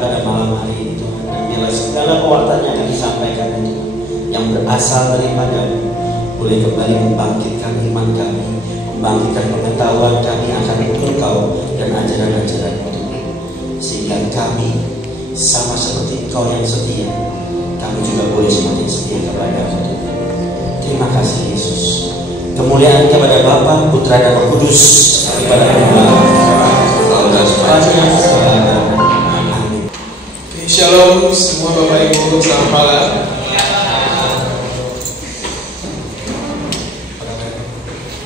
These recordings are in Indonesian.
Pada malam hari ini Tuhan, dan bila segala pewartaan yang akan disampaikan itu yang berasal daripada-Mu boleh kembali membangkitkan iman kami, membangkitkan pengetahuan kami akan Engkau dan ajaran-ajaran-Mu, sehingga kami sama seperti Engkau yang setia, kami juga boleh semakin setia kepada-Mu. Terima kasih Yesus. Kemuliaan kepada Bapa, Putra dan Roh Kudus, kepada Shalom semua Bapak Ibu, selamat malam.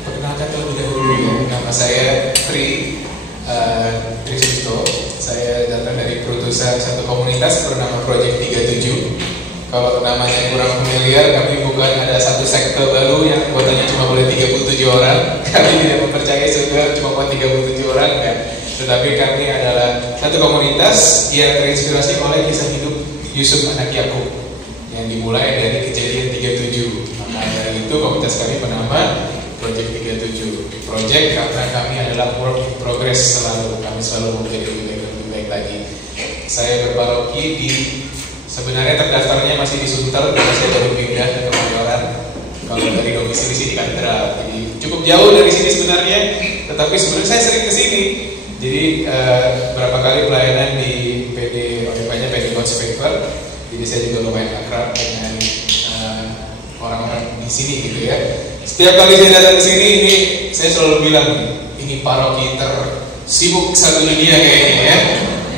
Perkenalkan terlebih dahulu ya, nama saya Tri Susto. Saya datang dari perutusan satu komunitas bernama Project 37. Kalau namanya kurang familiar, kami bukan ada satu sekte baru yang anggotanya cuma boleh 37 orang. Kami tidak mempercayai surga cuma buat 37 orang kan. Tetapi kami adalah satu komunitas yang terinspirasi oleh kisah hidup Yusuf anak Yakub yang dimulai dari Kejadian 37. Maka dari itu komunitas kami bernama Project 37. Project karena kami adalah work in progress selalu. Kami selalu menjadi lebih baik lagi. Saya berparoki di, sebenarnya terdaftarnya masih di Sunter, karena saya baru pindah ke Kemayoran. Kalau dari domisili sini katedral, jadi cukup jauh dari sini sebenarnya. Tetapi sebenarnya saya sering kesini. Jadi berapa kali pelayanan di PD ODP-nya PD God's Favor. Jadi saya juga lumayan akrab dengan orang-orang di sini gitu ya. Setiap kali saya datang ke sini, ini saya selalu bilang, ini paroki tersibuk satu dunia kayaknya ya.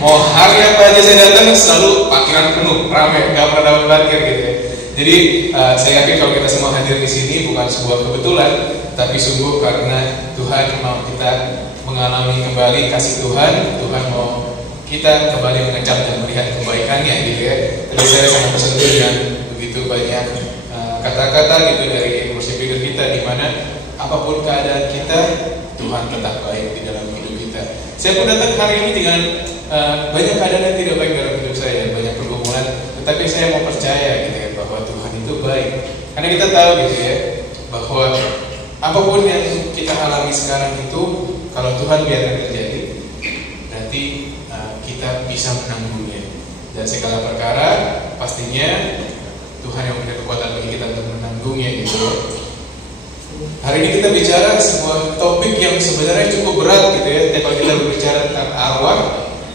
Mau hari apa aja saya datang selalu parkiran penuh, ramai, nggak pernah dapat parkir gitu ya. Jadi saya yakin kalau kita semua hadir di sini bukan sebuah kebetulan, tapi sungguh karena Tuhan mau kita mengalami kembali kasih Tuhan. Tuhan mau kita kembali mengecap dan melihat kebaikannya gitu ya. Tadi saya sangat tersentuh dengan begitu banyak kata-kata gitu dari worship leader kita, di mana apapun keadaan kita, Tuhan tetap baik di dalam hidup kita. Saya pun datang hari ini dengan banyak keadaan yang tidak baik dalam hidup saya, banyak pergumulan, tetapi saya mau percaya gitu ya bahwa Tuhan itu baik. Karena kita tahu gitu ya bahwa apapun yang kita alami sekarang itu, kalau Tuhan biarkan terjadi, berarti kita bisa menanggungnya. Dan segala perkara pastinya Tuhan yang memberi kekuatan bagi kita untuk menanggungnya gitu. Hari ini kita bicara sebuah topik yang sebenarnya cukup berat gitu ya. Kalau kita berbicara tentang arwah,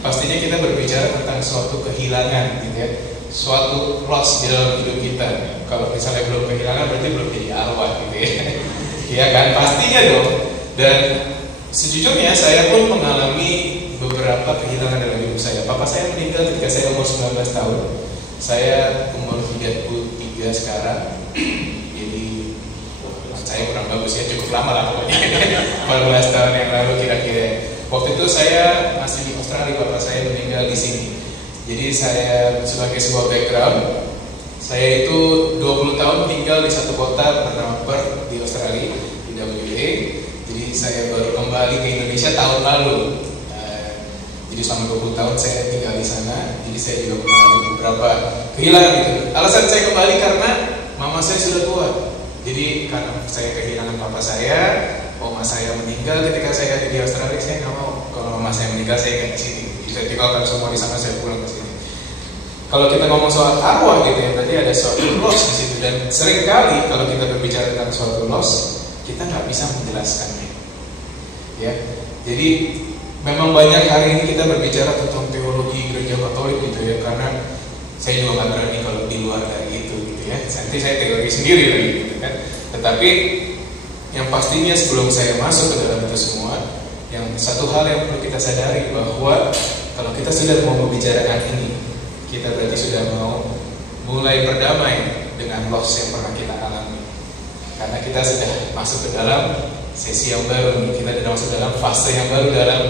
pastinya kita berbicara tentang suatu kehilangan gitu ya, suatu loss di dalam hidup kita. Kalau misalnya belum kehilangan berarti belum jadi arwah gitu ya. Iya kan, pastinya dong. Dan sejujurnya saya pun mengalami beberapa kehilangan dalam hidup saya. Papa saya meninggal ketika saya umur 19 tahun. Saya umur 33 sekarang. Jadi saya kurang bagus ya, cukup lama lah pokoknya. 14 tahun yang lalu kira-kira. Waktu itu saya masih di Australia, Papa saya meninggal di sini. Jadi saya sebagai sebuah background, saya itu 20 tahun tinggal di satu kota bernama Perth di Australia, di WA. Jadi saya baru kembali ke Indonesia tahun lalu. Jadi selama 20 tahun saya tinggal di sana. Jadi saya juga mengalami beberapa kehilangan gitu. Alasan saya kembali karena mama saya sudah tua. Jadi karena saya kehilangan papa saya, oma saya meninggal ketika saya ada di Australia. Saya nggak mau kalau mama saya meninggal saya nggak di sini. Saya tinggalkan semua di sana, saya pulang ke sini. Kalau kita ngomong soal arwah gitu ya, berarti ada suatu loss di situ. Dan seringkali kalau kita berbicara tentang suatu loss, kita nggak bisa menjelaskannya. Ya, jadi memang banyak hari ini kita berbicara tentang teologi gereja Katolik gitu ya, karena saya juga nggak berani kalau di luar dari itu gitu ya. Nanti saya teori sendiri lagi gitu kan. Tetapi yang pastinya sebelum saya masuk ke dalam itu semua, yang satu hal yang perlu kita sadari bahwa kalau kita sudah mau membicarakan ini, kita berarti sudah mau mulai berdamai dengan loss yang pernah kita alami. Karena kita sudah masuk ke dalam sesi yang baru, kita sudah masuk dalam fase yang baru dalam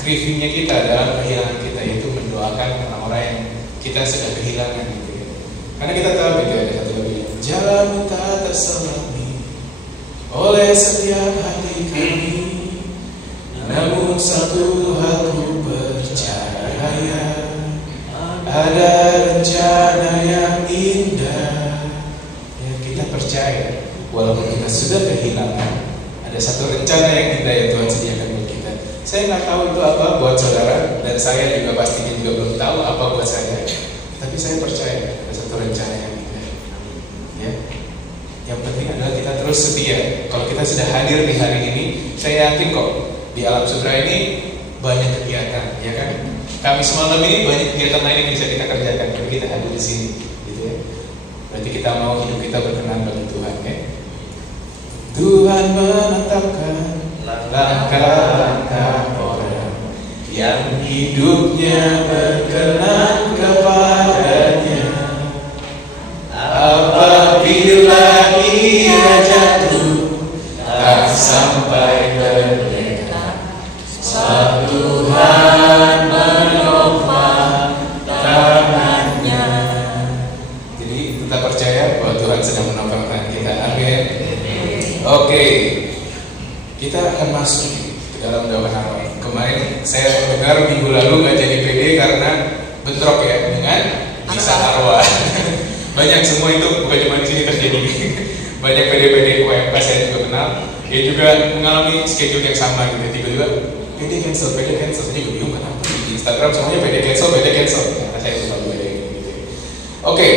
grievingnya kita, dalam kehilangan kita, yaitu mendoakan orang-orang yang kita sudah kehilangan gitu ya. Karena kita tahu gitu ada satu lagi, jalanmu tak terselami oleh setiap hati kami, namun satu hal ku percaya, ada rencana yang indah. Ya, kita percaya walaupun kita sudah kehilangan, ada satu rencana yang indah yang Tuhan sediakan buat kita. Saya nggak tahu itu apa buat saudara, dan saya juga pastinya juga belum tahu apa buat saya. Tapi saya percaya ada satu rencana yang indah. Ya. Yang penting adalah kita terus setia. Kalau kita sudah hadir di hari ini, saya yakin kok di Alam Sutra ini banyak kegiatan, ya kan? Kamis malam ini banyak kegiatan lain yang bisa kita kerjakan, tapi kita hadir di sini, gitu ya. Berarti kita mau hidup kita berkenan bagi Tuhan, ya. Tuhan menetapkan langkah-langkah orang yang hidupnya berkenan kepadanya. Apabila ia jatuh tak sampai berdeka, Tuhan menopang tangannya. Jadi kita percaya bahwa Tuhan sedang menopang tangan kita. Amin. Oke, kita akan masuk ke dalam doa arwah. Kemarin saya dengar minggu lalu nggak jadi PD karena bentrok ya dengan bisa arwah. Banyak semua itu bukan cuma di sini terjadi. Banyak PD-PD UMK saya juga kenal, dia juga mengalami schedule yang sama gitu. Tiba-tiba PD cancel, saya juga bingung kenapa di Instagram semuanya PD cancel. Karena saya suka PD gitu. Oke.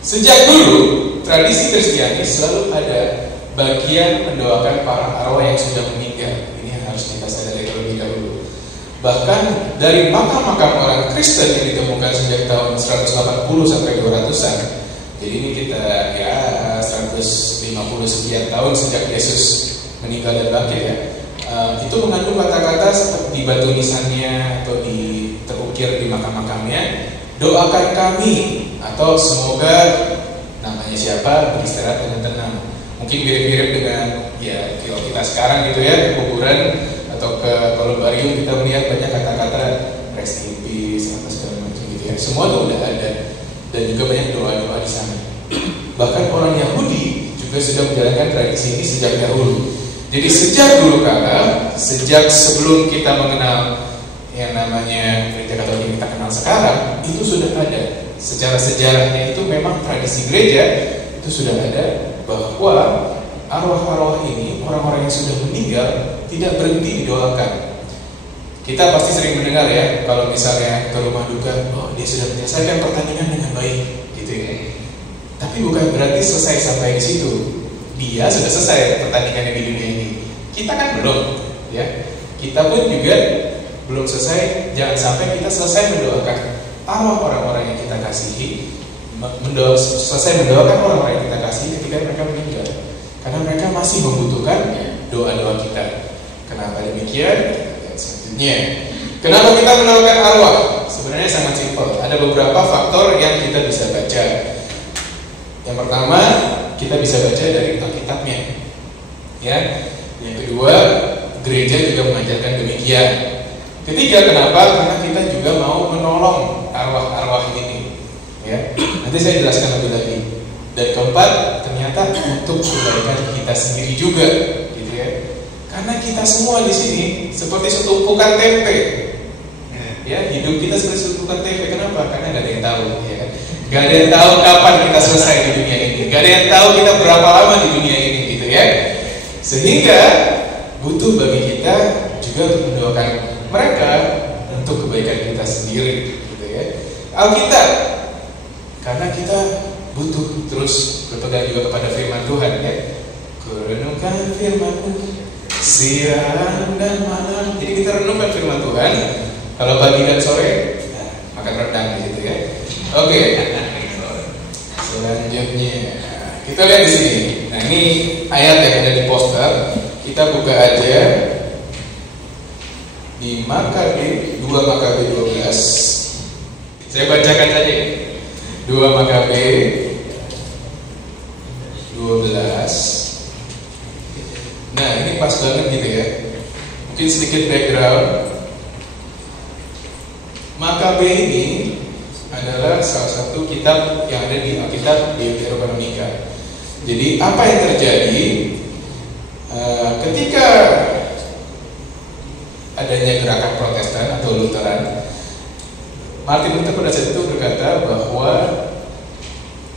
Sejak dulu tradisi Kristiani selalu ada bagian mendoakan para arwah yang sudah meninggal. Ini yang harus kita sadari terlebih dahulu. Bahkan dari makam-makam orang Kristen yang ditemukan sejak tahun 180 sampai 200-an. Jadi ini kita ya 150 sekian tahun sejak Yesus meninggal dan bangkit ya. Itu mengandung kata-kata di batu nisannya atau terukir di makam-makamnya, doakan kami, atau semoga namanya siapa beristirahat dengan tenang. Mungkin mirip-mirip dengan ya kalau kita sekarang gitu ya ke kuburan atau ke kolumbarium kita melihat banyak kata-kata rest in peace apa segala macam gitu ya. Semua itu udah ada dan juga banyak doa-doa di sana. Bahkan orang Yahudi juga sudah menjalankan tradisi ini sejak dahulu. Jadi sejak dulu kala, sejak sebelum kita mengenal yang namanya gereja Katolik yang kita kenal sekarang, itu sudah ada. Secara sejarahnya itu memang tradisi gereja itu sudah ada bahwa arwah-arwah ini, orang-orang yang sudah meninggal tidak berhenti didoakan. Kita pasti sering mendengar ya, kalau misalnya ke rumah duka, oh dia sudah menyelesaikan pertandingan dengan baik, gitu ya. Tapi bukan berarti selesai sampai di situ. Dia sudah selesai pertandingannya di dunia ini. Kita kan belum, ya. Kita pun juga belum selesai. Jangan sampai kita selesai mendoakan arwah orang-orang yang kita kasihi, selesai mendoakan orang-orang yang kita kasihi ketika mereka meninggal. Karena mereka masih membutuhkan doa-doa kita. Kenapa demikian? Selanjutnya, kenapa kita mendoakan arwah? Sebenarnya sangat simpel. Ada beberapa faktor yang kita bisa baca. Yang pertama, kita bisa baca dari Alkitabnya. Ya. Yang kedua, gereja juga mengajarkan demikian. Ketiga, kenapa? Karena kita juga mau menolong arwah-arwah ini. Ya. Nanti saya jelaskan lebih lagi. Dan keempat, ternyata untuk kebaikan kita sendiri juga, gitu ya. Karena kita semua di sini seperti setumpukan tempe. Ya, hidup kita seperti setumpukan tempe. Kenapa? Karena nggak ada yang tahu, ya kan? Gak ada yang tahu kapan kita selesai di dunia ini. Gak ada yang tahu kita berapa lama di dunia ini, gitu ya. Sehingga butuh bagi kita juga untuk mendoakan mereka untuk kebaikan kita sendiri, gitu ya. Alkitab, karena kita butuh terus berpegang juga kepada firman Tuhan ya. Kurenungkan firman-Mu siang dan malam. Jadi kita renungkan firman Tuhan. Kalau pagi dan sore, ya, makan rendang gitu ya. Oke. Selanjutnya kita lihat di sini. Nah ini ayat yang ada di poster. Kita buka aja di Makabe 2 Makabe 12. Saya bacakan saja. 2 Makabe 12. Nah ini pas banget gitu ya. Mungkin sedikit background. Makabe ini adalah salah satu kitab yang ada di Alkitab di Deuteronomika. Jadi apa yang terjadi ketika adanya gerakan Protestan atau Lutheran, Martin Luther pada saat itu berkata bahwa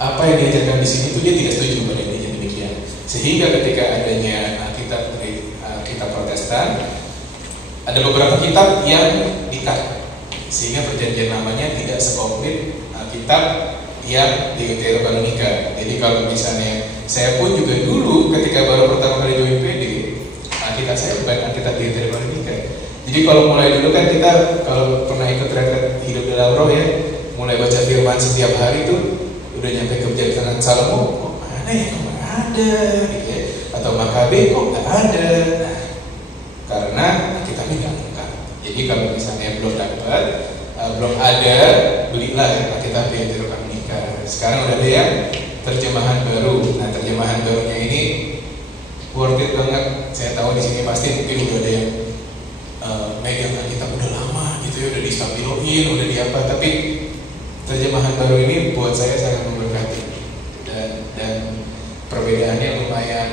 apa yang diajarkan di sini itu dia tidak setuju pada intinya demikian. Sehingga ketika adanya kitab dari kitab Protestan, ada beberapa kitab yang di-cut, sehingga perjanjian lamanya tidak sekomplit kitab yang di Deuterokanonica. Jadi kalau misalnya saya pun juga dulu ketika baru pertama kali join PD, kitab saya bukan kitab Deuterokanonica. Jadi kalau mulai dulu kan kita kalau pernah ikut retret hidup dalam roh ya, mulai baca firman setiap hari tuh udah nyampe ke Kebijaksanaan Salomo, kok mana ya, kok nggak ada, gitu ya. Atau Makabe kok nggak ada, karena kitabnya nggak lengkap. Jadi kalau misalnya belum dapat, belum ada, belilah ya kitab Deuterokanonica. Sekarang udah ada yang terjemahan baru. Nah terjemahan barunya ini worth it banget. Saya tahu di sini pasti mungkin udah ada yang megang kitab udah lama gitu ya, udah distabiloin, udah di apa, tapi terjemahan baru ini buat saya sangat memberkati dan perbedaannya lumayan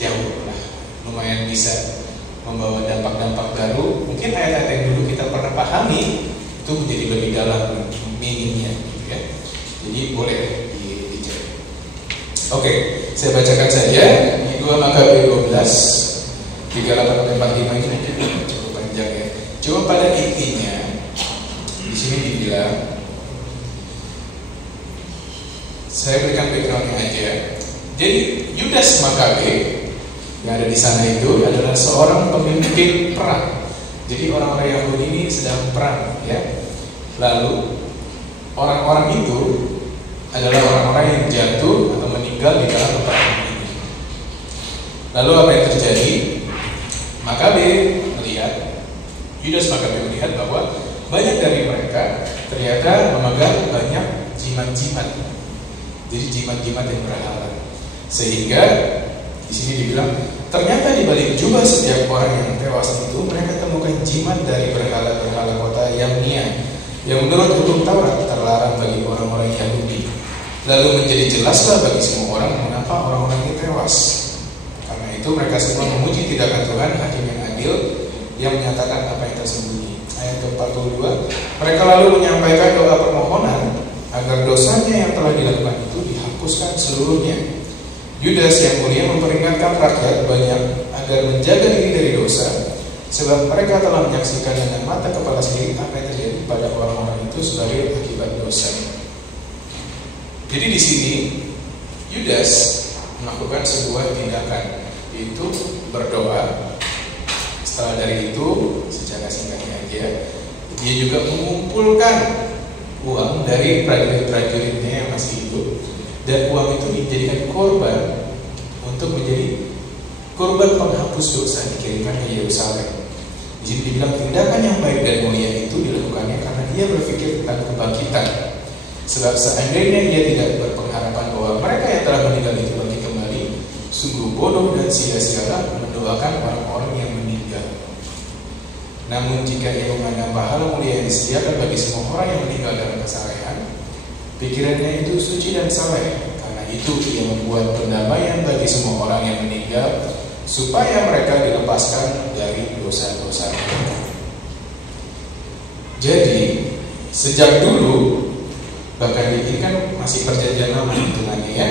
jauh lah, lumayan bisa membawa dampak-dampak baru. Mungkin ayat-ayat yang dulu kita pernah pahami itu menjadi lebih dalam meaningnya gitu ya. Jadi boleh dicek. Oke, saya bacakan saja di 2 Makabe 12 38-45 ini aja cukup panjang ya. Cuma pada intinya di sini dibilang, saya berikan backgroundnya aja. Jadi Yudas Makabe yang ada di sana itu adalah seorang pemimpin perang. Jadi orang-orang Yahudi ini sedang perang, ya. Lalu orang-orang itu adalah orang-orang yang jatuh atau meninggal di dalam peperangan ini. Lalu apa yang terjadi? Yudas Makabe melihat bahwa banyak dari mereka ternyata memegang banyak jimat-jimat. Jadi jimat-jimat yang berhala. Sehingga di sini dibilang ternyata di balik jubah setiap orang yang tewas itu mereka temukan jimat dari berhala-berhala kota Yamnia yang menurut hukum Taurat terlarang bagi orang-orang Yahudi. Lalu menjadi jelaslah bagi semua orang mengapa orang-orang ini tewas. Karena itu mereka semua memuji tindakan Tuhan, Hakim yang adil, yang menyatakan apa yang tersembunyi. Ayat ke-42, mereka lalu menyampaikan doa permohonan agar dosanya yang telah dilakukan itu dihapuskan seluruhnya. Yudas yang mulia memperingatkan rakyat banyak agar menjaga diri dari dosa, sebab mereka telah menyaksikan dengan mata kepala sendiri apa yang terjadi pada orang-orang itu sebagai akibat dosa. Jadi di sini Yudas melakukan sebuah tindakan, yaitu berdoa. Setelah dari itu, secara singkatnya aja, dia juga mengumpulkan uang dari prajurit-prajuritnya yang masih hidup, dan uang itu dijadikan korban untuk menjadi korban penghapus dosa, dikirimkan ke Yerusalem. Di sini dibilang tindakan yang baik dan mulia itu dilakukannya karena dia berpikir tentang kebangkitan. Sebab seandainya dia tidak berpengharapan bahwa mereka yang telah meninggal itu bangkit kembali, sungguh bodoh dan sia-sialah mendoakan orang-orang yang meninggal. Namun jika ia memandang pahala mulia yang disediakan bagi semua orang yang meninggal dalam kesalehan, pikirannya itu suci dan saleh. Karena itu ia membuat pendamaian bagi semua orang yang meninggal, supaya mereka dilepaskan dari dosa-dosa. Jadi sejak dulu, bahkan ini kan masih perjanjian lama hitungannya ya,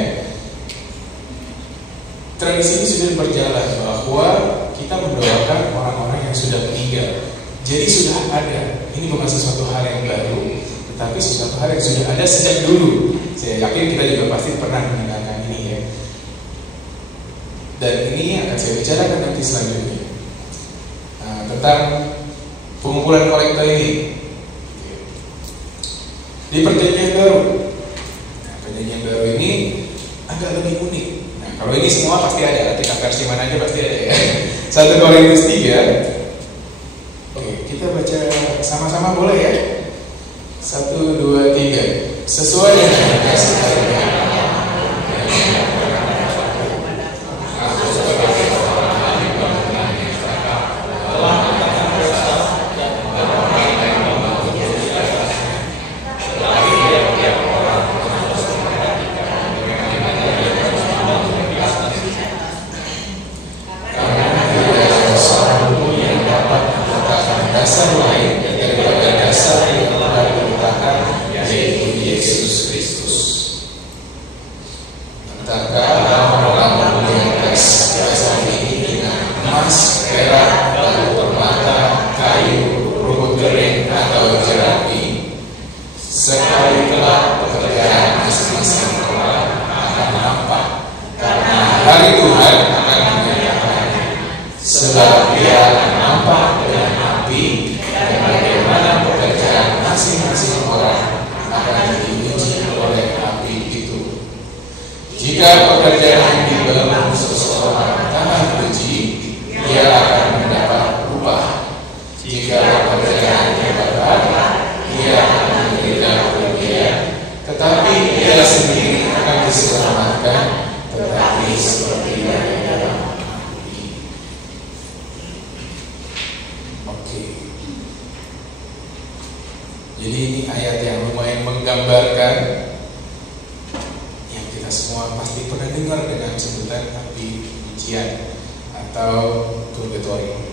tradisi ini sudah berjalan bahwa kita mendoakan orang-orang yang sudah meninggal. Jadi sudah ada. Ini bukan sesuatu hal yang baru, tetapi sesuatu hal yang sudah ada sejak dulu. Saya yakin kita juga pasti pernah mendengarkan ini ya. Dan ini akan saya bicarakan nanti selanjutnya tentang pengumpulan kolektor ini di perjanjian baru. Nah, perjanjian baru ini agak lebih unik. Nah, kalau ini semua pasti ada, kita versi mana aja pasti ada ya. 1 Korintus 3. Oke, kita baca sama-sama boleh ya? 1, 2, 3. Sesuai dengan kasih karunia. Karena tidak ada seorang pun yang sekali kelak pekerjaan masing-masing orang akan nampak, karena hari Tuhan akan menyatakannya. Sebab Dia akan nampak dengan api, dan bagaimana pekerjaan masing-masing orang akan diuji oleh api itu. Jika pekerjaan yang dibangun seseorang tahan uji, ia akan mendapat upah. Jika pekerjaan dibakar, ia akan menderita kerugian, tetapi ia sendiri akan diselamatkan, tetapi seperti dari dalam api. Oke. Jadi ini ayat yang lumayan menggambarkan yang kita semua pasti pernah dengar dengan sebutan api ujian atau purgatory.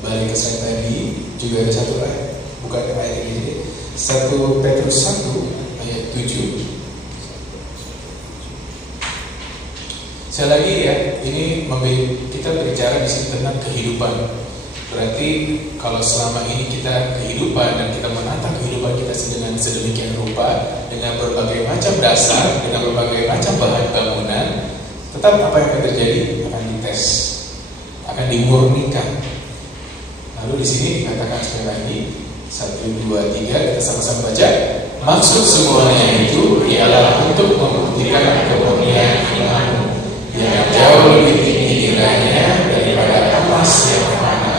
Balik ke slide tadi juga ada satu ayat, bukan ayat ini, 1 Petrus 1 ayat 7. Sekali lagi ya, ini kita berbicara di sini tentang kehidupan. Berarti kalau selama ini kita kehidupan dan kita menata kehidupan kita dengan sedemikian rupa, dengan berbagai macam dasar, dengan berbagai macam bahan bangunan, tetap apa yang akan terjadi? Akan dites, akan dimurnikan. Lalu di sini dikatakan sekali lagi 1, 2, 3, kita sama-sama baca. Maksud semuanya itu ialah untuk membuktikan kemurnian imanmu yang jauh lebih tinggi nilainya daripada emas yang fana,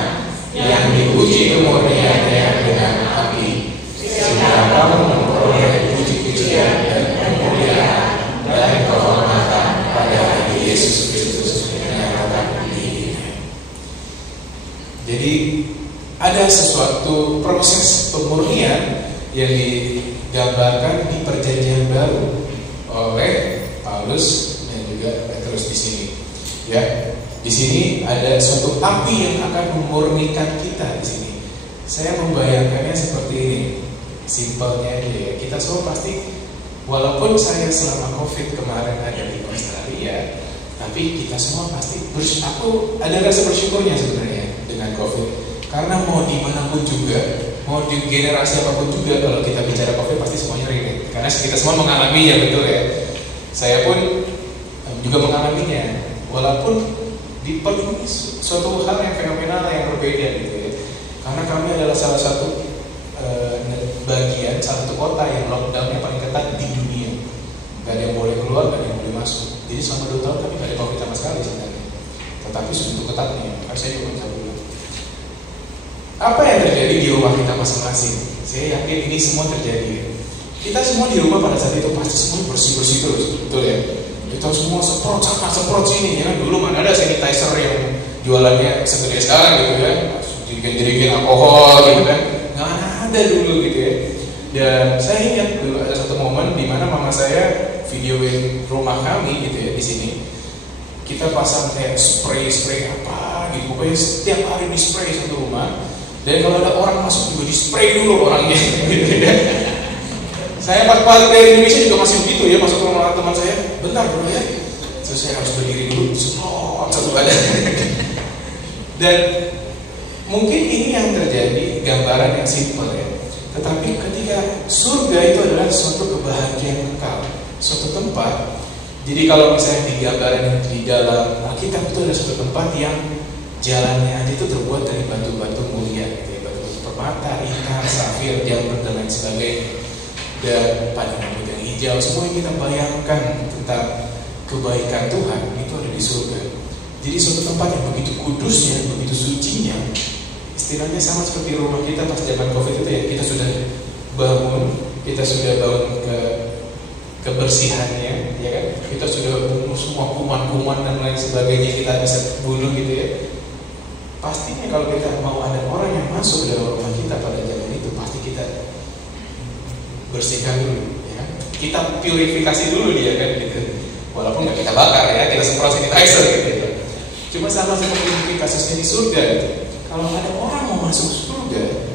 yang diuji kemurniannya dengan api, sehingga kamu memperoleh puji-pujian dan kemuliaan dan kehormatan pada hari Yesus Kristus menyatakan dirinya. Jadi ada sesuatu proses pemurnian yang digambarkan di Perjanjian Baru oleh Paulus dan juga Petrus di sini. Ya, di sini ada suatu api yang akan memurnikan kita di sini. Saya membayangkannya seperti ini, simpelnya aja ya. Kita semua pasti, walaupun saya selama COVID kemarin ada di Australia, tapi kita semua pasti aku ada rasa bersyukurnya sebenarnya dengan COVID. Karena mau dimanapun juga, mau di generasi apapun juga, kalau kita bicara COVID pasti semuanya relate. Karena kita semua mengalaminya, betul ya. Saya pun juga mengalaminya, walaupun dipenuhi suatu hal yang fenomenal yang berbeda gitu ya. Karena kami adalah salah satu bagian, salah satu kota yang lockdownnya paling ketat di dunia. Gak ada yang boleh keluar, gak ada yang boleh masuk. Jadi selama 2 tahun kami gak ada COVID sama sekali sebenarnya. Tetapi sudah ketatnya, kan saya juga mencabut. Apa yang terjadi di rumah kita masing-masing? Saya yakin ini semua terjadi. Kita semua di rumah pada saat itu pasti semua bersih-bersih terus, betul ya? Kita semua semprot sana, semprot sini ya. Dulu mana ada sanitizer yang jualannya segede sekarang gitu ya, jerigen-jerigen alkohol gitu kan? Nggak ada dulu gitu ya. Dan saya ingat dulu ada satu momen di mana mama saya videoin rumah kami gitu ya di sini. Kita pasang kayak spray apa gitu, pokoknya setiap hari di spray satu rumah. Dan kalau ada orang masuk juga di spray dulu orangnya gitu ya. Saya pas balik dari Indonesia juga masih begitu ya, masuk ke rumah teman saya, bentar bro ya. Terus saya harus berdiri dulu, semprot satu badan. Dan mungkin ini yang terjadi, gambaran yang simpel ya. Tetapi ketika surga itu adalah suatu kebahagiaan kekal, suatu tempat. Jadi kalau misalnya digambaran di dalam Alkitab itu ada suatu tempat yang jalannya aja itu terbuat dari batu-batu mulia, gitu ya, batu-batu permata, ikan, safir, jamrut dan lain sebagainya. Dan padang rumput yang hijau, semua yang kita bayangkan tentang kebaikan Tuhan itu ada di surga. Jadi suatu tempat yang begitu kudusnya, begitu sucinya. Istilahnya sama seperti rumah kita pas zaman COVID itu ya, kita sudah bangun ke kebersihannya, ya kan? Kita sudah bunuh semua kuman-kuman dan lain sebagainya, kita bisa bunuh gitu ya. Pastinya kalau kita mau ada orang yang masuk dalam rumah kita pada zaman itu, pasti kita bersihkan dulu, ya. Kita purifikasi dulu dia kan, gitu. Walaupun nggak kita bakar ya, kita semprot sanitizer gitu. Cuma sama seperti kasusnya di surga gitu. Kalau ada orang mau masuk surga,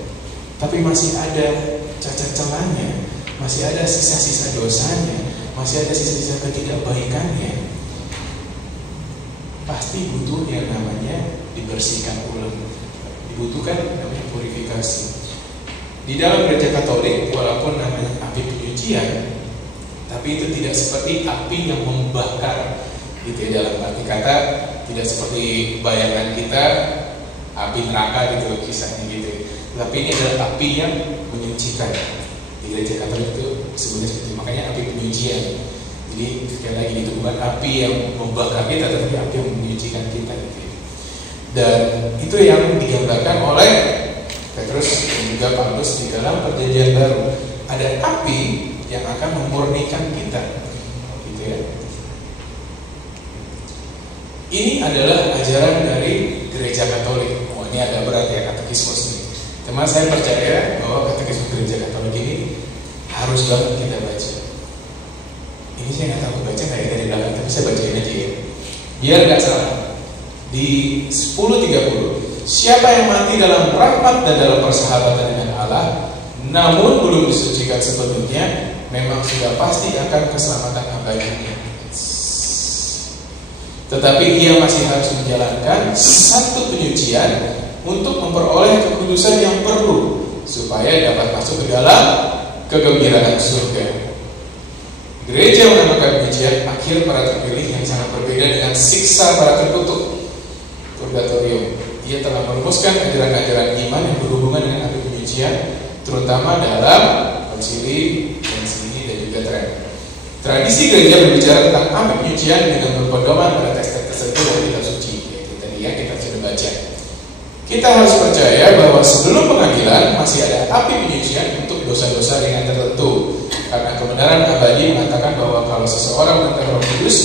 tapi masih ada cacat celahnya, masih ada sisa-sisa dosanya, masih ada sisa-sisa ketidakbaikannya, pasti butuh yang namanya dibersihkan ulang, dibutuhkan namanya purifikasi. Di dalam gereja Katolik, walaupun namanya api penyucian, tapi itu tidak seperti api yang membakar, gitu ya, dalam arti kata tidak seperti bayangan kita api neraka gitu kisahnya gitu. Tapi ini adalah api yang menyucikan. Di gereja Katolik itu sebutnya seperti itu, makanya api penyucian. Jadi sekali lagi itu bukan api yang membakar kita, tapi api yang menyucikan kita gitu. Dan itu yang digambarkan oleh Petrus dan juga Paulus di dalam Perjanjian Baru. Ada api yang akan memurnikan kita, gitu ya. Ini adalah ajaran dari gereja Katolik. Oh, ini agak berat ya katekismus ini. Teman saya percaya bahwa katekismus gereja Katolik ini harus banget kita baca. Ini saya nggak tahu baca nggak ya dari belakang, tapi saya bacain aja ya. Biar nggak salah. Di 10:30, siapa yang mati dalam rahmat dan dalam persahabatan dengan Allah, namun belum disucikan sepenuhnya, memang sudah pasti akan keselamatan abadinya. Tetapi ia masih harus menjalankan satu penyucian untuk memperoleh kekudusan yang perlu supaya dapat masuk ke dalam kegembiraan surga. Gereja menamakan penyucian akhir para terpilih yang sangat berbeda dengan siksa para terkutuk, purgatorium. Ia telah merumuskan ajaran-ajaran iman yang berhubungan dengan api penyucian, terutama dalam konsili, konsili dan juga tren. Tradisi gereja berbicara tentang api penyucian dengan berpedoman pada teks-teks tertentu dari kitab suci. Yaitu tadi yang kita sudah baca. Kita harus percaya bahwa sebelum pengadilan masih ada api penyucian untuk dosa-dosa ringan tertentu. Karena kebenaran abadi mengatakan bahwa kalau seseorang menentang Roh Kudus,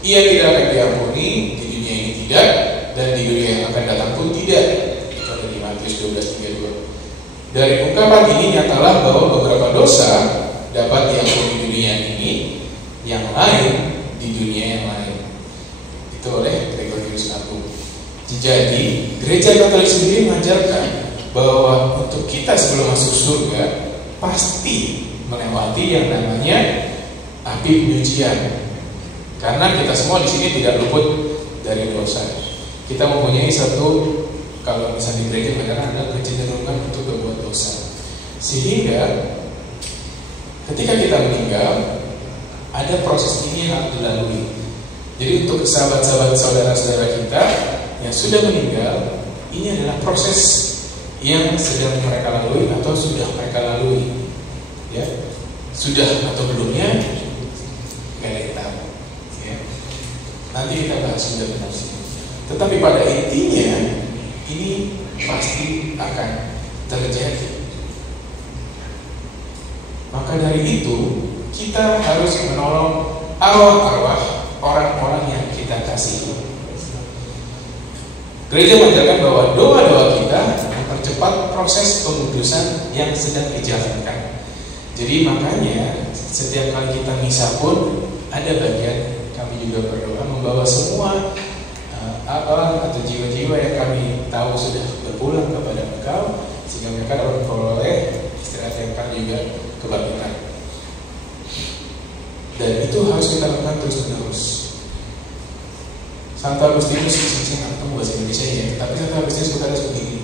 ia tidak akan diampuni di dunia ini tidak, dan di dunia yang akan datang pun tidak. Itu ada di Matius 12:32. Dari ungkapan ini nyatalah bahwa beberapa dosa dapat diampuni di dunia ini, yang lain di dunia yang lain. Itu oleh Gregorius Agung. Jadi gereja Katolik sendiri mengajarkan bahwa untuk kita sebelum masuk surga pasti melewati yang namanya api penyucian. Karena kita semua di sini tidak luput dari dosa. Kita mempunyai satu, kalau misalnya di gereja benar ada kecenderungan untuk berbuat dosa. Sehingga ketika kita meninggal, ada proses ini yang harus dilalui. Jadi untuk sahabat-sahabat saudara-saudara kita yang sudah meninggal, ini adalah proses yang sedang mereka lalui atau sudah mereka lalui. Ya, sudah atau belumnya nggak ada yang tahu. Ya. Nanti kita bahas sudah benar sih. Tetapi pada intinya ini pasti akan terjadi. Maka dari itu kita harus menolong arwah-arwah orang-orang yang kita kasihi. Gereja mengajarkan bahwa doa-doa kita mempercepat proses pengudusan yang sedang dijalankan. Jadi makanya setiap kali kita misa pun ada bagian kami juga berdoa membawa semua atau jiwa-jiwa yang kami tahu sudah berpulang kepada Engkau, sehingga mereka dapat memperoleh istirahat yang kami juga kebangkitan. Dan itu harus kita lakukan terus-menerus. Santo Agustinus, saya nggak tahu bahasa Indonesia ya, tapi Santo Agustinus berkata seperti ini: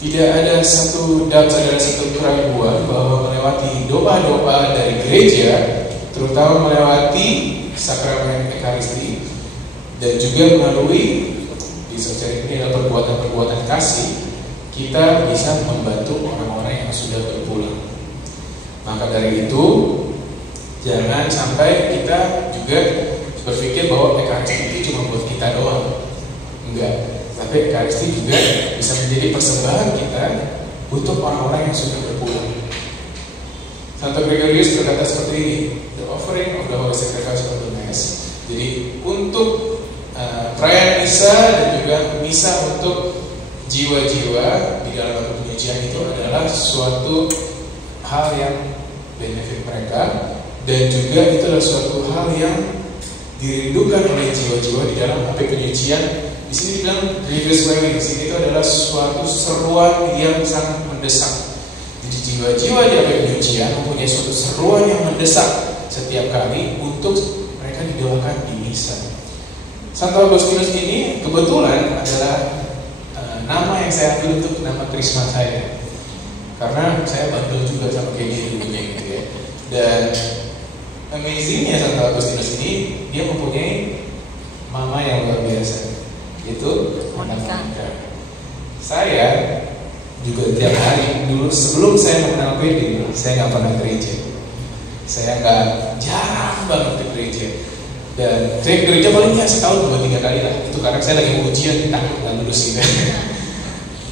tidak ada satu keraguan bahwa melewati doa-doa dari gereja, terutama melewati sakramen Ekaristi, dan juga melalui disociasi ini adalah perbuatan-perbuatan kasih, kita bisa membantu orang-orang yang sudah berpulang. Maka dari itu, jangan sampai kita juga berpikir bahwa Ekaristi itu cuma buat kita doang. Enggak. Tapi Ekaristi juga bisa menjadi persembahan kita untuk orang-orang yang sudah berpulang. Santo Gregorius berkata seperti ini: the offering of the Holy Sacrifice of the Mass. Jadi untuk perayaan misa dan juga misa untuk jiwa-jiwa di dalam penyucian itu adalah suatu hal yang benefit mereka, dan juga itu adalah suatu hal yang dirindukan oleh jiwa-jiwa di dalam api penyucian. Di sini bilang grievous longing, di sini itu adalah suatu seruan yang sangat mendesak. Jadi jiwa-jiwa di api penyucian mempunyai suatu seruan yang mendesak setiap kali untuk mereka didoakan di misa. Santo Agustinus ini kebetulan adalah nama yang saya ambil untuk nama krisma saya. karena saya bandel juga sama kayak dia dulunya gitu ya. Dan amazingnya Santo Agustinus ini dia mempunyai mama yang luar biasa, yaitu Monica. Saya juga tiap hari dulu sebelum saya mengenal PD, saya nggak pernah gereja. Saya nggak, jarang banget ke gereja. Dan saya ke gereja paling ya setahun 2-3 kali lah. Itu karena saya lagi mau ujian, takut nggak lulus gitu.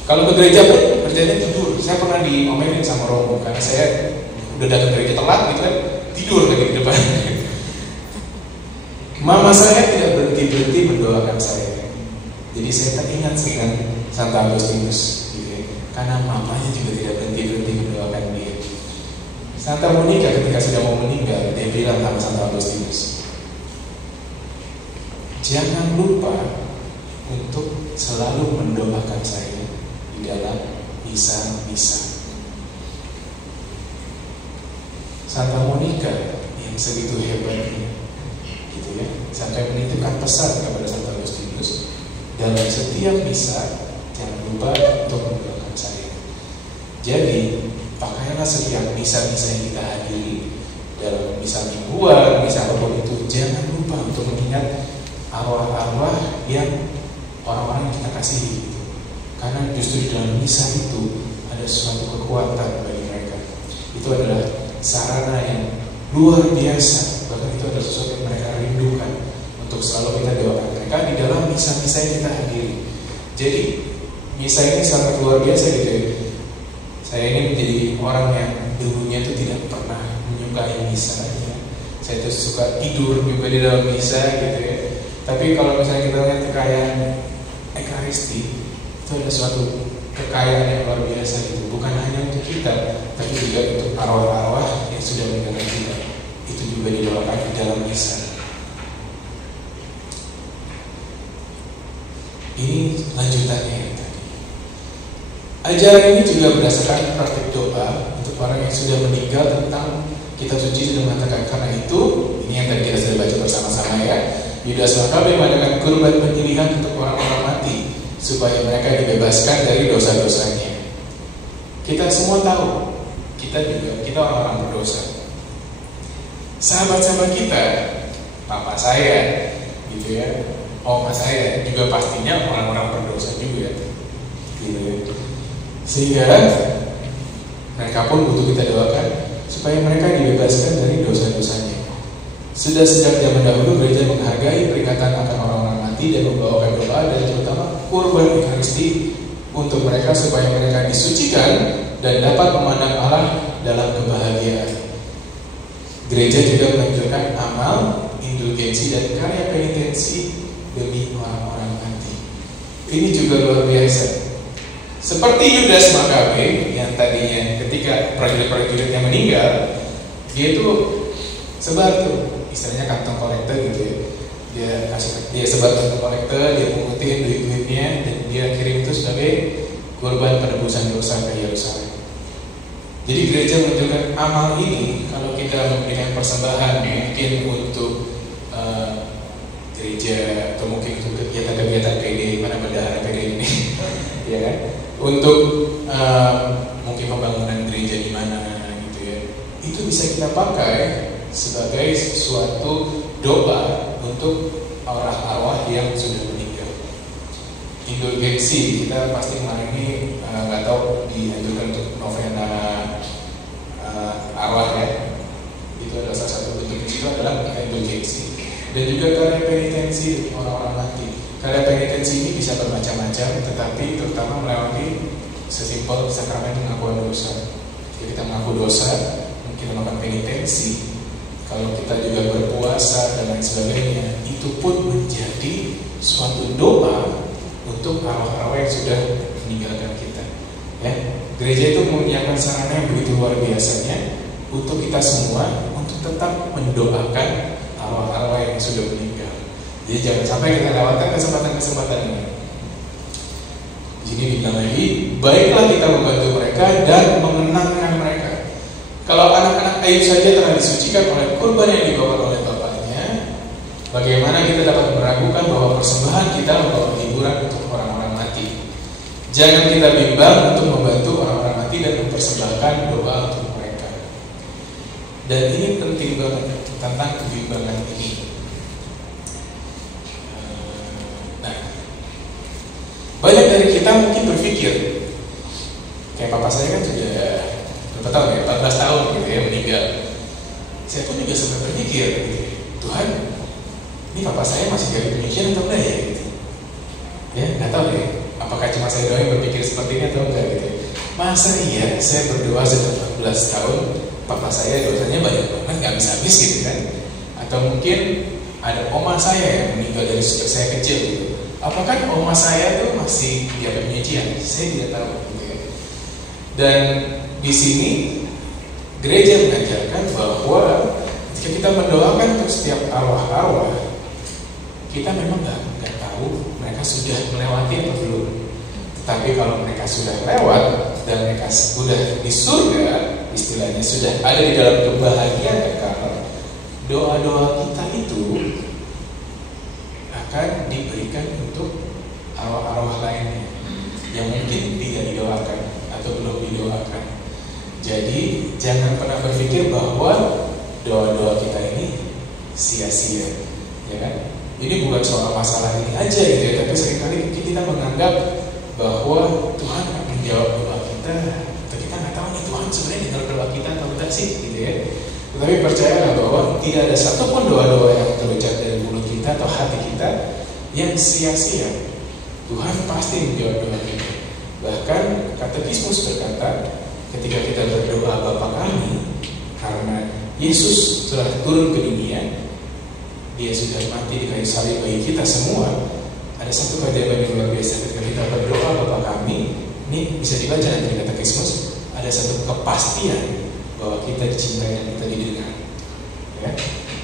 Kalau ke gereja pun kerjanya tidur. Saya pernah diomelin sama Romo karena saya udah datang gereja telat gitu kan, tidur lagi di depan. Mama saya tidak berhenti mendoakan saya. Jadi saya teringat dengan Santo Agustinus gitu ya. Karena mamanya juga tidak berhenti mendoakan dia. Santa Monica ketika sudah mau meninggal, dia bilang sama Santo Agustinus, jangan lupa untuk selalu mendoakan saya di dalam misa-misa. Santa Monica yang segitu hebatnya, gitu ya, sampai menitipkan pesan kepada Santo Agustinus dalam setiap misa, jangan lupa untuk mendoakan saya. Jadi pakailah setiap misa-misa yang kita hadiri, dalam misa mingguan, misa apapun itu, jangan lupa untuk mengingat arwah-arwah yang orang-orang yang kita kasihi gitu. Karena justru di dalam misa itu ada suatu kekuatan bagi mereka. Itu adalah sarana yang luar biasa, bahkan itu adalah sesuatu yang mereka rindukan untuk selalu kita doakan mereka di dalam misa-misa yang kita hadiri. Jadi misa ini sangat luar biasa gitu ya. Saya ini menjadi orang yang dulunya itu tidak pernah menyukai misa ya. Saya tuh suka tidur juga di dalam misa gitu ya. Tapi kalau misalnya kita lihat kekayaan Ekaristi, itu ada suatu kekayaan yang luar biasa gitu. Bukan hanya untuk kita, tapi juga untuk arwah-arwah yang sudah meninggalkan kita. Itu juga didoakan di dalam misa. Ini lanjutannya ya. Ajaran ini juga berdasarkan praktik doa untuk orang yang sudah meninggal tentang kitab suci sudah mengatakan. Karena itu, ini yang tadi kita sudah baca bersama-sama ya, Yudas Makabe mengadakan kurban penyembelihan untuk orang-orang mati supaya mereka dibebaskan dari dosa-dosanya. Kita semua tahu, kita orang-orang berdosa. Sahabat-sahabat kita, papa saya, gitu ya, oma saya juga pastinya orang-orang berdosa juga, gitu ya. Sehingga mereka pun butuh kita doakan supaya mereka dibebaskan dari dosa-dosanya. Sudah sejak zaman dahulu gereja menghargai peringatan akan orang-orang mati dan membawakan doa dan terutama kurban Ekaristi untuk mereka supaya mereka disucikan dan dapat memandang Allah dalam kebahagiaan. Gereja juga menganjurkan amal, indulgensi dan karya penitensi demi orang-orang mati. Ini juga luar biasa. Seperti Yudas Makabe yang tadinya ketika prajurit-prajuritnya meninggal, dia itu sebar tuh istilahnya kantong kolektor gitu ya. Dia sebar kantong kolektor, dia pungutin duit-duitnya dan dia kirim itu sebagai korban penebusan dosa ke Yerusalem. Jadi gereja menunjukkan amal ini kalau kita memberikan persembahan mungkin untuk gereja atau mungkin untuk kegiatan-kegiatan PD, mana bendahara PD ini, ya kan? Untuk mungkin pembangunan gereja di mana gitu ya, itu bisa kita pakai sebagai suatu doa untuk arwah yang sudah meninggal. Indulgensi kita pasti kemarin ini nggak tahu dianjurkan untuk novena arwah ya. Itu adalah salah satu bentuk itu adalah indulgensi. Dan juga karya penitensi orang-orang mati. Karya penitensi ini bisa bermacam-macam, tetapi terutama melewati sesimpel sakramen pengakuan dosa. Jadi kita mengaku dosa, mungkin melakukan penitensi. Kalau kita juga berpuasa dan lain sebagainya, itu pun menjadi suatu doa untuk arwah-arwah yang sudah meninggalkan kita. Ya, gereja itu menyiapkan sarana yang begitu luar biasanya untuk kita semua untuk tetap mendoakan arwah-arwah yang sudah meninggal. Jadi jangan sampai kita lewatkan kesempatan-kesempatan ini. Di sini dibilang lagi, baiklah kita membantu mereka dan mengenangkan mereka. Kalau anak-anak Ayub saja telah disucikan oleh kurban yang dibawa oleh bapaknya, bagaimana kita dapat meragukan bahwa persembahan kita membawa hiburan untuk orang-orang mati? Jangan kita bimbang untuk membantu orang-orang mati dan persembahkan doa untuk mereka. Dan ini penting banget tentang kebimbangan ini. Nah, banyak dari kita mungkin berpikir, kayak papa saya kan sudah berapa tahun ya, 14 tahun gitu ya meninggal. Saya pun juga sempat berpikir, gitu, Tuhan, ini papa saya masih jadi penyucian atau enggak ya? Gitu. Ya, nggak tahu deh. Apakah cuma saya doang yang berpikir seperti ini atau enggak gitu? Masa iya saya berdoa sudah 14 tahun, papa saya dosanya banyak banget nggak bisa habis gitu kan? Atau mungkin ada oma saya yang meninggal dari sejak saya kecil gitu. Apakah oma saya tuh masih dianggap penyucian? Saya tidak tahu gitu ya. Dan di sini gereja mengajarkan bahwa ketika kita mendoakan untuk setiap arwah-arwah, kita memang nggak tahu mereka sudah melewati atau belum. Tetapi kalau mereka sudah lewat dan mereka sudah di surga, istilahnya sudah ada di dalam kebahagiaan kekal, doa-doa kita itu akan diberikan untuk arwah-arwah lainnya yang mungkin tidak didoakan atau belum didoakan. Jadi jangan pernah berpikir bahwa doa-doa kita ini sia-sia, ya kan? Ini bukan soal masalah ini aja gitu ya, tapi seringkali kita menganggap bahwa Tuhan akan menjawab doa kita, atau kita nggak tahu nih Tuhan sebenarnya dengar doa kita atau tidak sih, gitu ya. Tetapi percayalah bahwa tidak ada satupun doa-doa yang terucap dari mulut kita atau hati kita yang sia-sia. Tuhan pasti menjawab doa kita. Bahkan Katekismus berkata, ketika kita berdoa Bapa kami, karena Yesus telah turun ke dunia, Dia sudah mati di kayu salib bagi kita semua. Ada satu keajaiban yang luar biasa ketika kita berdoa Bapa kami. Ini bisa dibaca nanti di Katekismus. Ada satu kepastian bahwa kita dicintai dan kita didengar. Ya?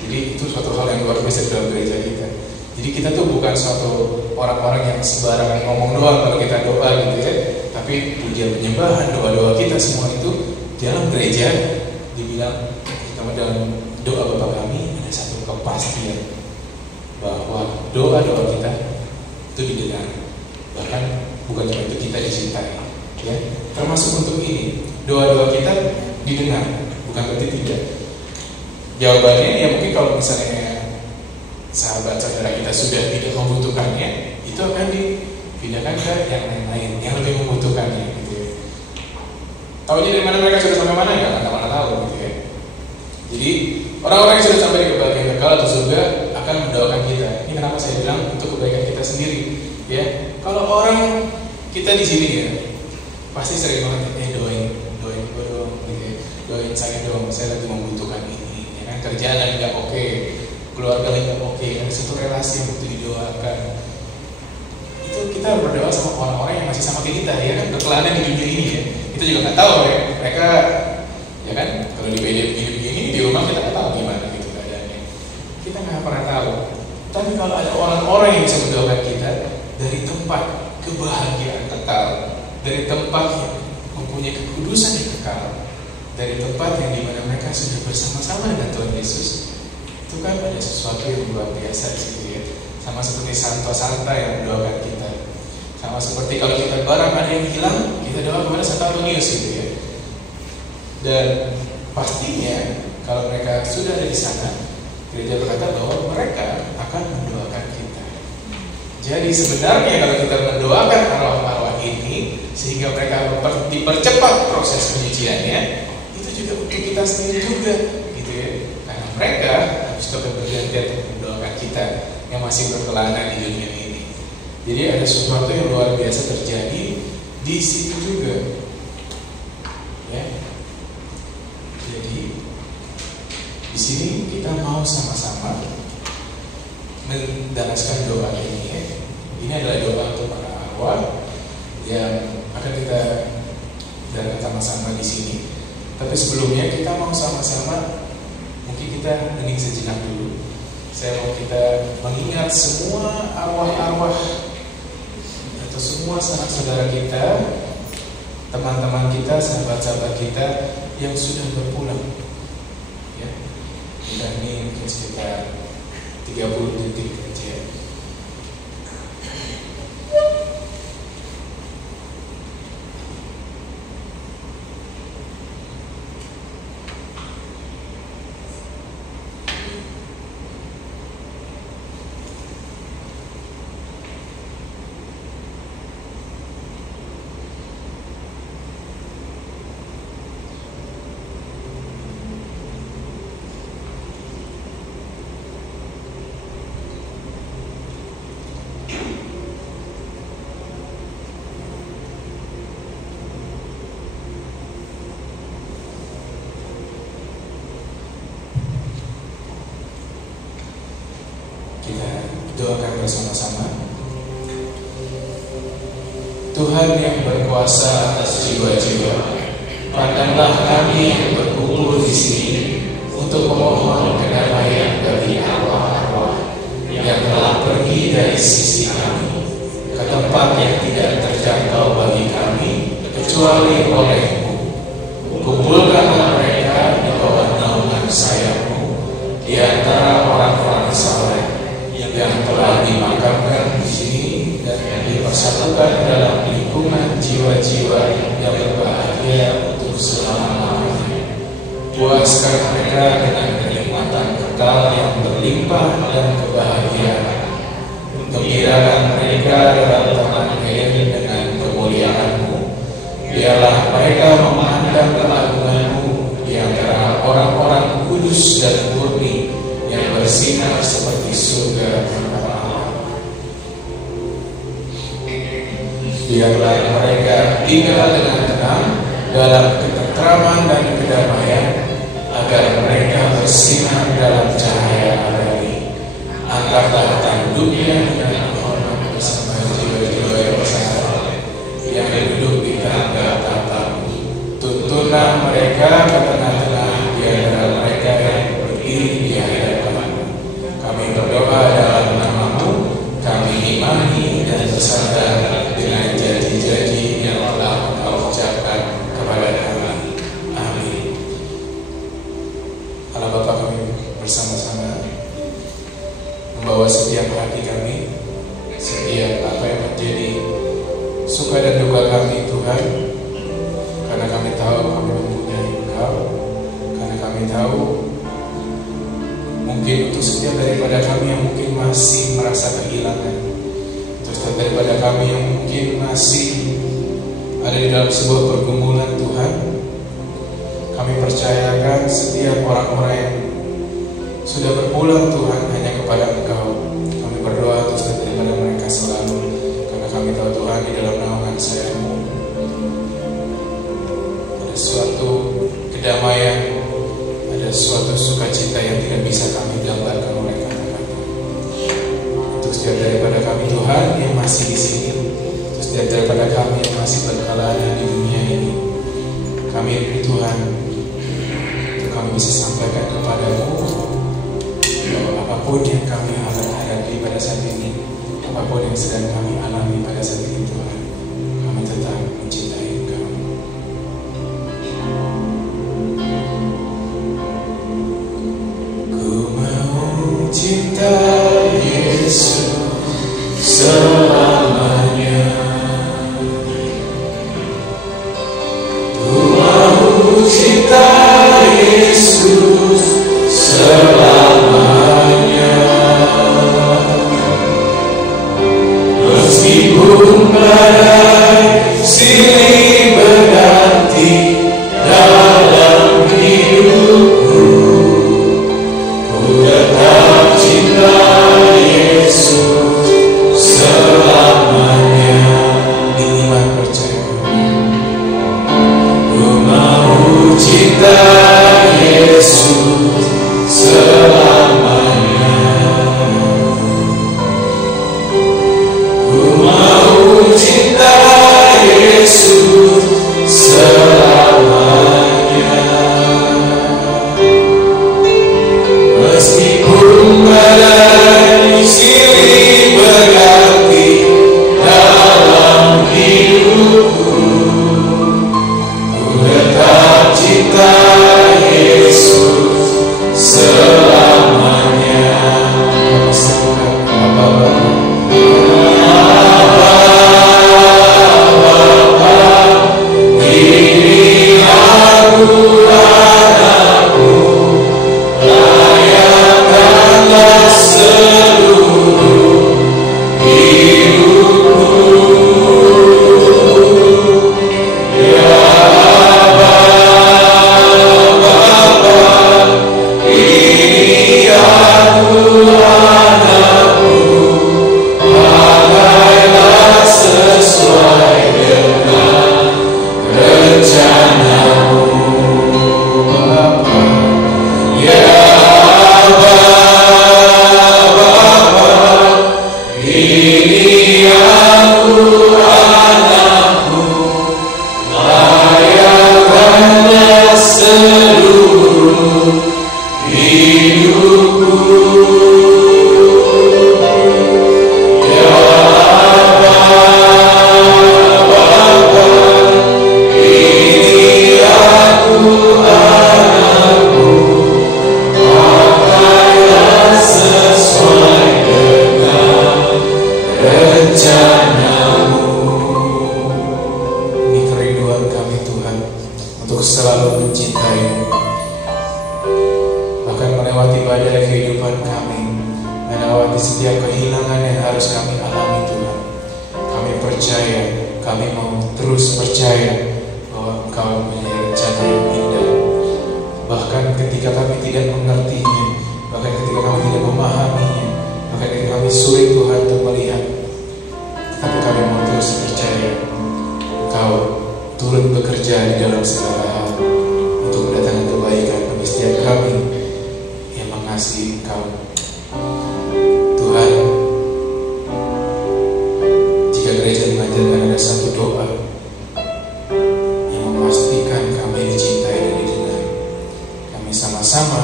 Jadi itu suatu hal yang luar biasa dalam gereja kita. Jadi kita tuh bukan suatu orang-orang yang sembarangan ngomong doang kalau kita doa gitu ya. Tapi pujian penyembahan, doa-doa kita semua itu dalam gereja dibilang, terutama dalam doa Bapa kami, ada satu kepastian bahwa doa-doa kita itu didengar. Bahkan bukan cuma itu, kita dicintai, ya. Termasuk untuk ini, doa-doa kita didengar, bukan berarti tidak. Jawabannya ya mungkin kalau misalnya sahabat saudara kita sudah tidak membutuhkannya, itu akan dipindahkan ke yang lain-lain yang lebih membutuhkannya, gitu ya. Tahunya dari mana mereka sudah sampai mana, ya nggak mana tahu, gitu ya. Jadi orang-orang yang sudah sampai di kebahagiaan kekal atau surga akan mendoakan kita. Ini kenapa saya bilang untuk kebaikan kita sendiri, ya. Kalau orang kita di sini ya, pasti sering banget doain gue dong, gitu ya. Doain saya dong, saya lagi membutuhkan ini, ya kan. Kerjaan lagi nggak oke, keluarga lagi nggak oke, ada satu relasi yang butuh didoakan. Itu kita berdoa sama orang-orang yang masih sama kayak kita, ya kan, berkelana di dunia ini ya. Kita juga nggak tahu ya, mereka, ya kan, kalau di media begini-begini di rumah kita nggak tahu gimana gitu keadaannya. Kita nggak pernah tahu. Tapi kalau ada orang-orang yang bisa mendoakan kita dari tempat kebahagiaan kekal, dari tempat yang mempunyai kekudusan yang kekal, dari tempat yang dimana mereka sudah bersama-sama dengan Tuhan Yesus, itu kan ada sesuatu yang luar biasa di situ ya. Sama seperti Santa yang mendoakan kita. Sama seperti kalau kita barang ada yang hilang, kita doa kepada Santa Antonius gitu ya. Dan pastinya kalau mereka sudah ada di sana, gereja berkata bahwa mereka akan mendoakan kita. Jadi sebenarnya kalau kita mendoakan arwah-arwah ini sehingga mereka dipercepat proses penyuciannya, itu juga untuk kita sendiri juga, gitu ya. Karena mereka harus tetap bergantian untuk mendoakan kita yang masih berkelana di dunia ini. Jadi ada sesuatu yang luar biasa terjadi di situ juga, ya. Jadi di sini kita mau sama-sama mendaraskan doa ini ya. Ini adalah doa untuk para arwah yang akan kita darahkan sama-sama di sini. Tapi sebelumnya kita mau sama-sama, mungkin kita hening sejenak dulu. Saya mau kita mengingat semua arwah-arwah atau semua sanak saudara kita, teman-teman kita, sahabat-sahabat kita yang sudah berpulang. Ya. Kita ini mungkin sekitar 30 detik aja. Kita doakan bersama-sama. Tuhan yang berkuasa atas jiwa-jiwa, pandanglah kami yang berkumpul di sini untuk memohon kedamaian bagi arwah-arwah yang telah pergi dari sisi kami ke tempat yang tidak terjangkau bagi kami kecuali oleh-Mu. Kumpulkanlah mereka di bawah naungan sayap-Mu, di antara orang-orang saleh yang telah dimakamkan di sini dan yang dipersatukan dalam lingkungan jiwa-jiwa yang berbahagia untuk selama-lamanya. Puaskan mereka dengan kenikmatan kekal yang berlimpah dan kebahagiaan. Gembirakan mereka dalam taman Eden dengan kemuliaan-Mu. Biarlah mereka memandang keagungan-Mu di antara orang-orang kudus dan murni yang bersinar seperti surga Allah. Biarlah mereka tinggal dengan tenang dalam ketentraman dan kedamaian, agar mereka bersinar dalam cahaya abadi. Angkatlah tanduknya dengan hormat bersama jiwa-jiwa yang bersalah yang duduk di tangga tata-Mu. Tuntunlah mereka ke tengah-tengah di antara mereka yang berdiri di hadapan-Mu. Kami berdoa dalam nama-Mu, kami imani dan bersandar dengan janji-janji yang telah Engkau ucapkan kepada kami. Amin. Allah Bapa, kami bersama-sama membawa setiap hati kami, setiap apa yang menjadi suka dan duka kami Tuhan, karena kami tahu kami mempunyai Engkau, karena kami tahu mungkin untuk setiap daripada kami yang mungkin masih merasa kehilangan, untuk setiap daripada kami yang mungkin masih ada di dalam sebuah pergumulan Tuhan, kami percayakan setiap orang-orang yang sudah berpulang Tuhan hanya kepada Engkau. Kami berdoa untuk setiap daripada mereka selalu, karena kami tahu Tuhan di dalam naungan sayap-Mu ada suatu kedamaian, ada suatu sukacita yang tidak bisa kami gambarkan oleh kata-kata. Untuk setiap daripada kami Tuhan yang masih di sini, untuk setiap daripada kami yang masih berkelana di dunia ini, kami beri Tuhan untuk kami bisa sampaikan kepada-Mu bahwa apapun yang kami hadapi pada saat ini, apapun yang sedang kami alami pada saat ini Tuhan, kami tetap mencintai Engkau. Ku mau cinta Yesus selamanya. Ku mau cinta Yesus selamanya. Meskipun badai silih melewati badai kehidupan kami, melewati setiap kehilangan yang harus kami alami Tuhan. Kami percaya, kami mau terus percaya bahwa Engkau punya rencana yang indah. Bahkan ketika kami tidak mengertinya, bahkan ketika kami tidak memahaminya, bahkan ketika kami sulit Tuhan untuk melihat, tapi kami mau terus percaya Engkau turut bekerja di dalam segala hal untuk mendatangkan kebaikan bagi setiap kami yang mengasihi Engkau. Tuhan, jika gereja mengajarkan ada satu doa yang memastikan kami dicintai dan didengar, kami sama-sama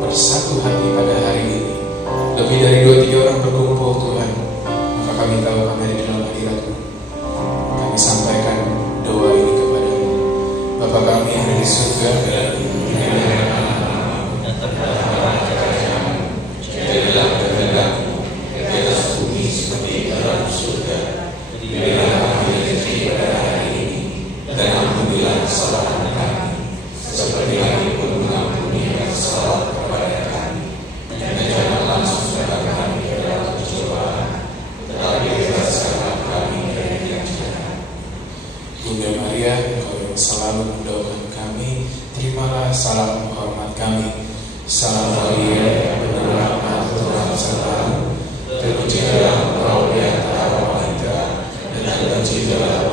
bersatu hati pada hari ini. Lebih dari 2-3 orang berkumpul Tuhan, maka kami tahu kami ada di dalam hadirat-Mu. Kami sampaikan doa ini kepada-Mu. Bapa kami yang ada di surga, jadilah kehendak-Mu di atas bumi seperti di dalam surga. Berilah kami rezeki pada hari ini, dan ampunilah kesalahan kami, seperti kami pun mengampuni yang bersalah kepada kami. Dan jangan langsung menyerahkan kami ke dalam pencobaan, tetapi bebaskanlah kami dari yang jahat. Bunda Maria, Engkau yang selalu mendoakan kami, terimalah salam hormat kami. Salam Maria, penuh rahmat, Tuhan sertamu, terpujilah Engkau di antara wanita, dan terpujilah